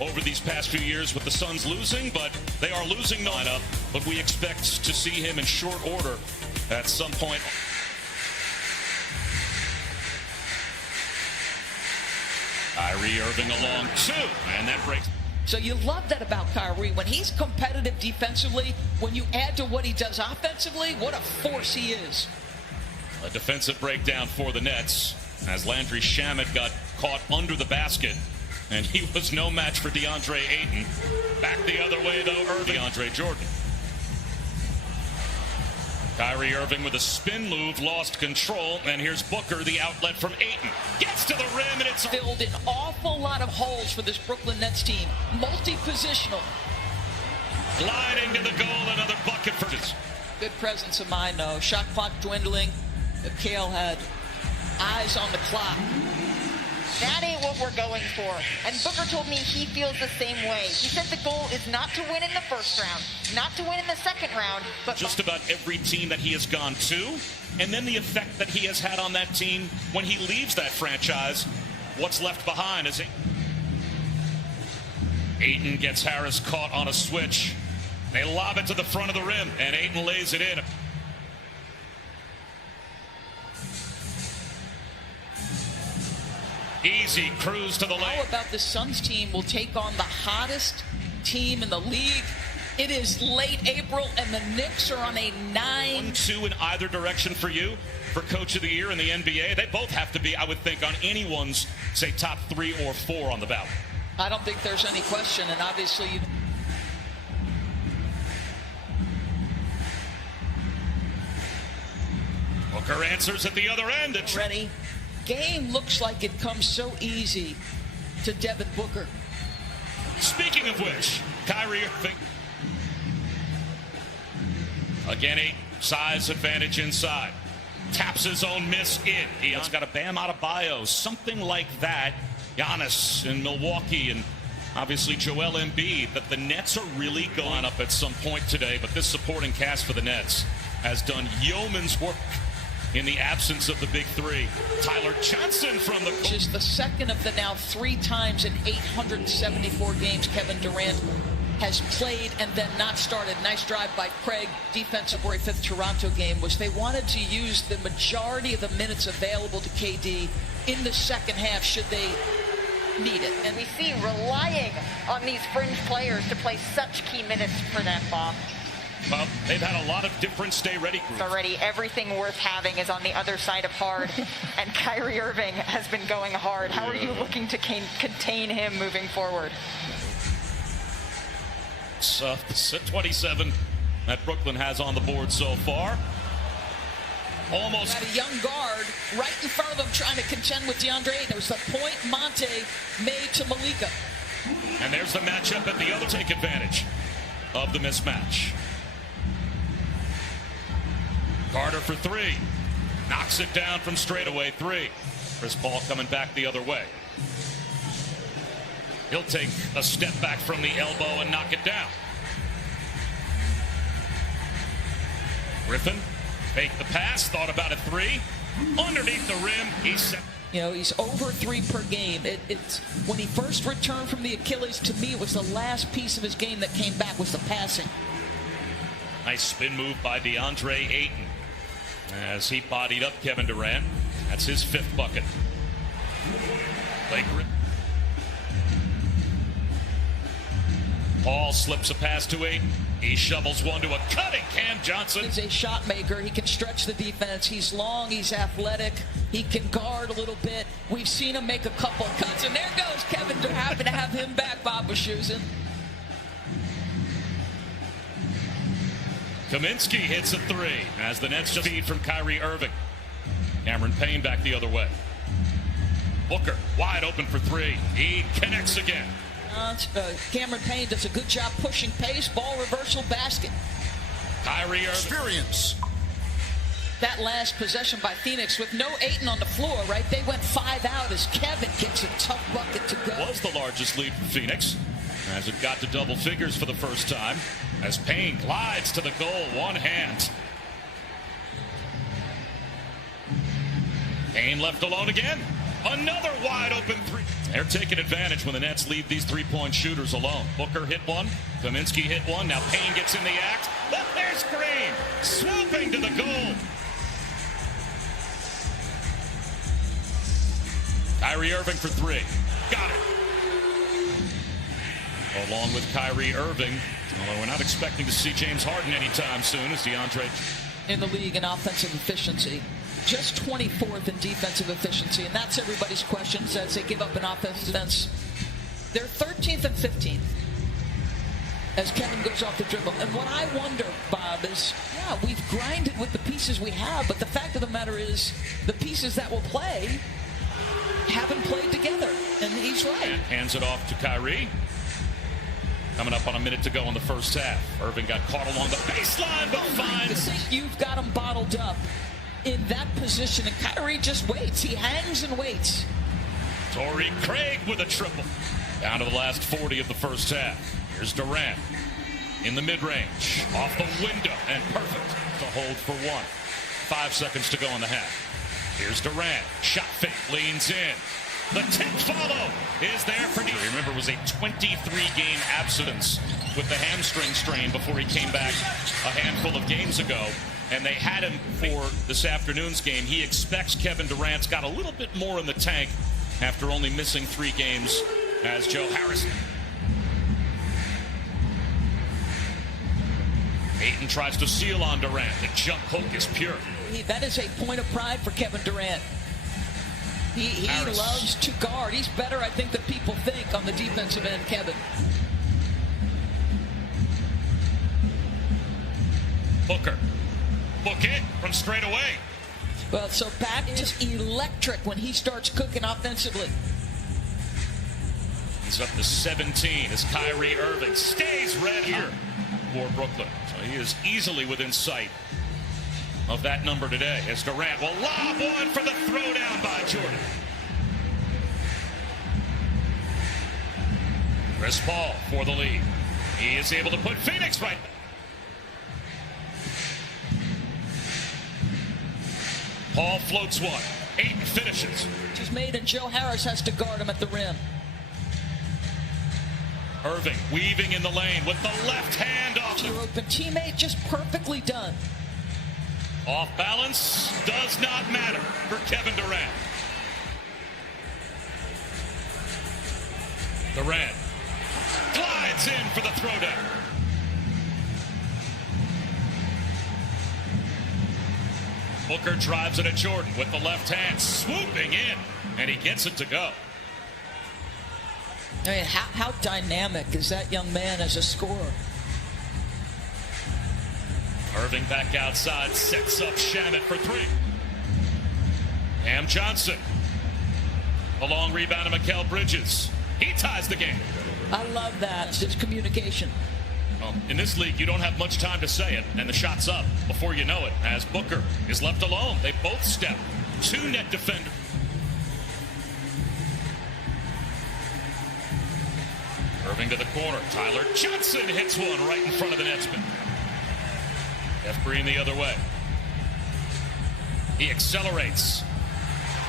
over these past few years with the Suns losing, but they are losing lineup. But we expect to see him in short order at some point. Kyrie Irving along two, and that breaks. So you love that about Kyrie. When he's competitive defensively, when you add to what he does offensively, what a force he is. A defensive breakdown for the Nets as Landry Shamet got caught under the basket, and he was no match for DeAndre Ayton. Back the other way, though, Irving. DeAndre Jordan. Kyrie Irving with a spin move, lost control, and here's Booker, the outlet from Ayton. Gets to the rim, and it's filled an awful lot of holes for this Brooklyn Nets team. Multi-positional. Gliding to the goal, another bucket for this. Good presence of mind, though. Shot clock dwindling. Mikal had eyes on the clock. That ain't what we're going for. And Booker told me he feels the same way. He said the goal is not to win in the first round, not to win in the second round, but just about every team that he has gone to, and then the effect that he has had on that team when he leaves that franchise, what's left behind is Ayton gets Harris caught on a switch. They lob it to the front of the rim, and Ayton lays it in. Easy cruise to the lane. How about the Suns team will take on the hottest team in the league? It is late April, and the Knicks are on a 9-2 in either direction for you for Coach of the Year in the NBA. They both have to be, I would think, on anyone's, say, top 3 or 4 on the ballot. I don't think there's any question, and obviously you... Booker answers at the other end. Ready? Game looks like it comes so easy to Devin Booker. Speaking of which, Kyrie Irving. Again, a size advantage inside. Taps his own miss in. He's got a Bam Adebayo, something like that. Giannis in Milwaukee, and obviously Joel Embiid. That the Nets are really going up at some point today, but this supporting cast for the Nets has done yeoman's work in the absence of the big three. Tyler Johnson from the... Which is the second of the now 3 times in 874 games Kevin Durant has played and then not started. Nice drive by Craig. Defensive 5th Toronto game was they wanted to use the majority of the minutes available to KD in the second half should they need it. And we see relying on these fringe players to play such key minutes for them, Bob. Well, they've had a lot of different stay-ready groups. Already, everything worth having is on the other side of hard, and Kyrie Irving has been going hard. How are you looking to contain him moving forward? It's 27 that Brooklyn has on the board so far. Almost. Had a young guard right in front of him trying to contend with DeAndre Ayton. It was the point Monte made to Malika. And there's the matchup at the other. Take advantage of the mismatch. Carter for 3. Knocks it down from straightaway 3. Chris Paul coming back the other way. He'll take a step back from the elbow and knock it down. Griffin, fake the pass, thought about a 3. Underneath the rim, he's set. You know, he's over 3 per game. It's when he first returned from the Achilles, to me, it was the last piece of his game that came back was the passing. Nice spin move by DeAndre Ayton as he bodied up Kevin Durant. That's his 5th bucket. Paul slips a pass to Ayton. He shovels one to a cutting Cam Johnson. He's a shot maker. He can stretch the defense. He's long. He's athletic. He can guard a little bit. We've seen him make a couple cuts. And there goes Kevin Durant. Happy to have him back, Bob Wischusen. Kaminsky hits a 3 as the Nets just feed from Kyrie Irving. Cameron Payne back the other way. Booker wide open for 3. He connects again. Cameron Payne does a good job pushing pace. Ball reversal basket. Kyrie Irving. Experience. That last possession by Phoenix with no Ayton on the floor, right? They went 5 out as Kevin gets a tough bucket to go. Was the largest lead for Phoenix as it got to double figures for the first time as Payne glides to the goal, one hand. Payne left alone again. Another wide open three. They're taking advantage when the Nets leave these three-point shooters alone. Booker hit one. Kaminsky hit one. Now Payne gets in the act. But there's Green swooping to the goal. Kyrie Irving for three. Got it. Along with Kyrie Irving, although we're not expecting to see James Harden anytime soon, as DeAndre in the league in offensive efficiency. Just 24th in defensive efficiency, and that's everybody's questions as they give up an offensive defense. They're 13th and 15th as Kevin goes off the dribble. And what I wonder, Bob, is, yeah, we've grinded with the pieces we have, but the fact of the matter is the pieces that will play haven't played together, and he's right. And hands it off to Kyrie. Coming up on a minute to go in the first half. Irving got caught along the baseline, but finds. You've got him bottled up in that position, and Kyrie just waits. He hangs and waits. Torrey Craig with a triple. Down to the last 40 of the first half. Here's Durant in the mid-range. Off the window, and perfect to hold for one. 5 seconds to go in the half. Here's Durant. Shot fake, leans in. The tip follow is there for New. Remember, it was a 23-game absence with the hamstring strain before he came back a handful of games ago. And they had him for this afternoon's game. He expects Kevin Durant's got a little bit more in the tank after only missing 3 games as Joe Harris. Ayton tries to seal on Durant. The jump hook is pure. That is a point of pride for Kevin Durant. He loves to guard. He's better, I think, than people think on the defensive end, Kevin. Booker. Book it from straight away. Well, so Pat is electric when he starts cooking offensively. He's up to 17 as Kyrie Irving stays red here for Brooklyn. So he is easily within sight of that number today as Durant will lob one for the throwdown by Jordan. Chris Paul for the lead. He is able to put Phoenix right back. Paul floats one. Ayton finishes. Which is made, and Joe Harris has to guard him at the rim. Irving weaving in the lane with the left hand off. Your open teammate, just perfectly done. Off balance does not matter for Kevin Durant. Durant glides in for the throwdown. Booker drives it at Jordan with the left hand, swooping in, and he gets it to go. I mean, how dynamic is that young man as a scorer? Irving back outside, sets up Shamet for three. Cam Johnson. A long rebound to Mikal Bridges. He ties the game. I love that. It's just communication. Well, in this league, you don't have much time to say it, and the shot's up before you know it, as Booker is left alone. They both step. 2 net defenders. Irving to the corner. Tyler Johnson hits one right in front of the Netsman. Jeff Green the other way. He accelerates.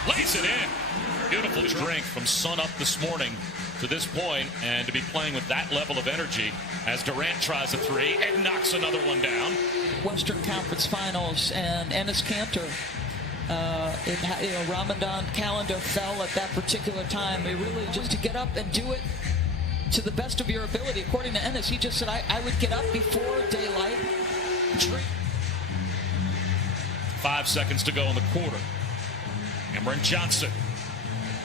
Lays it in. Beautiful drink from sun up this morning to this point, and to be playing with that level of energy as Durant tries a three and knocks another one down. Western Conference Finals, and Enes Kanter, Ramadan calendar fell at that particular time. They really just to get up and do it to the best of your ability. According to Enes, he just said, I would get up before daylight. 5 seconds to go in the quarter. Cameron Johnson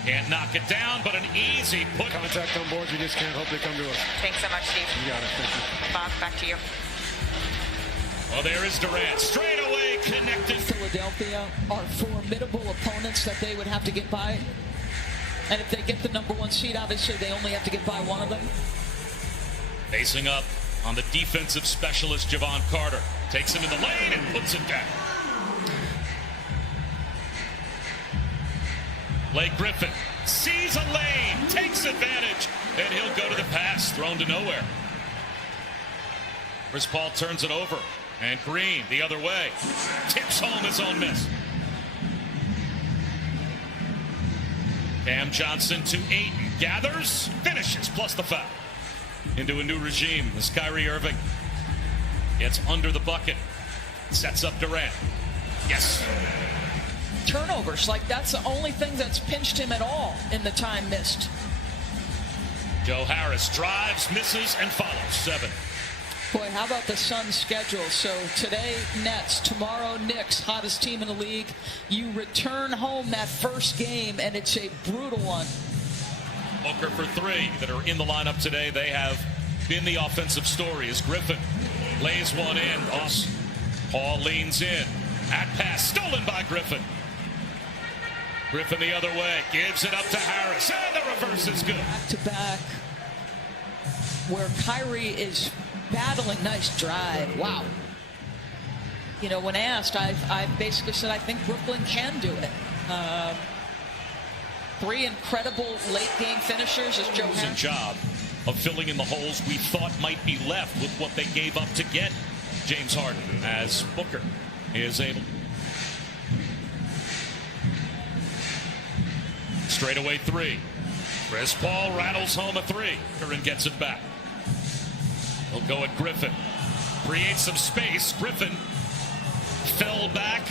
can't knock it down, but an easy put. Contact on board. We just can't hope they come to us. Thanks so much, Steve. You got it. Thank you. Bob, back to you. Well, there is Durant. Straight away connected. Philadelphia are formidable opponents that they would have to get by. And if they get the number 1 seed, obviously they only have to get by one of them. Facing up on the defensive specialist, Javon Carter. Takes him in the lane and puts it down. Blake Griffin sees a lane, takes advantage, and he'll go to the pass, thrown to nowhere. Chris Paul turns it over, and Green the other way. Tips home his own miss. Cam Johnson to Ayton. Gathers, finishes, plus the foul. Into a new regime as Kyrie Irving gets under the bucket. Sets up Durant. Yes. Turnovers, like that's the only thing that's pinched him at all in the time missed. Joe Harris drives, misses, and follows. 7. Boy, how about the Suns' schedule? So today, Nets. Tomorrow, Knicks, hottest team in the league. You return home that first game, and it's a brutal one. Booker for 3 that are in the lineup today. They have been the offensive story as Griffin lays one in. Paul leans in. At pass, stolen by Griffin. Griffin the other way, gives it up to Harris, and the reverse is good. Back to back, where Kyrie is battling. Nice drive. Wow. You know, when asked, I basically said I think Brooklyn can do it. 3 incredible late game finishers as Joe Harris. Job of filling in the holes we thought might be left with what they gave up to get James Harden, as Booker is able. Straightaway 3. Chris Paul rattles home a 3 and gets it back. He'll go at Griffin. Creates some space. Griffin fell back.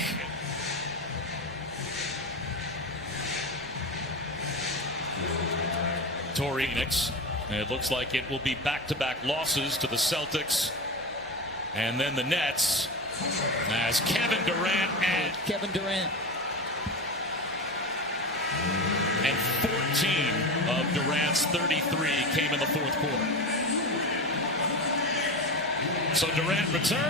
Torrey Phoenix. It looks like it will be back-to-back losses to the Celtics and then the Nets as Kevin Durant and 14 of Durant's 33 came in the fourth quarter. So Durant returns.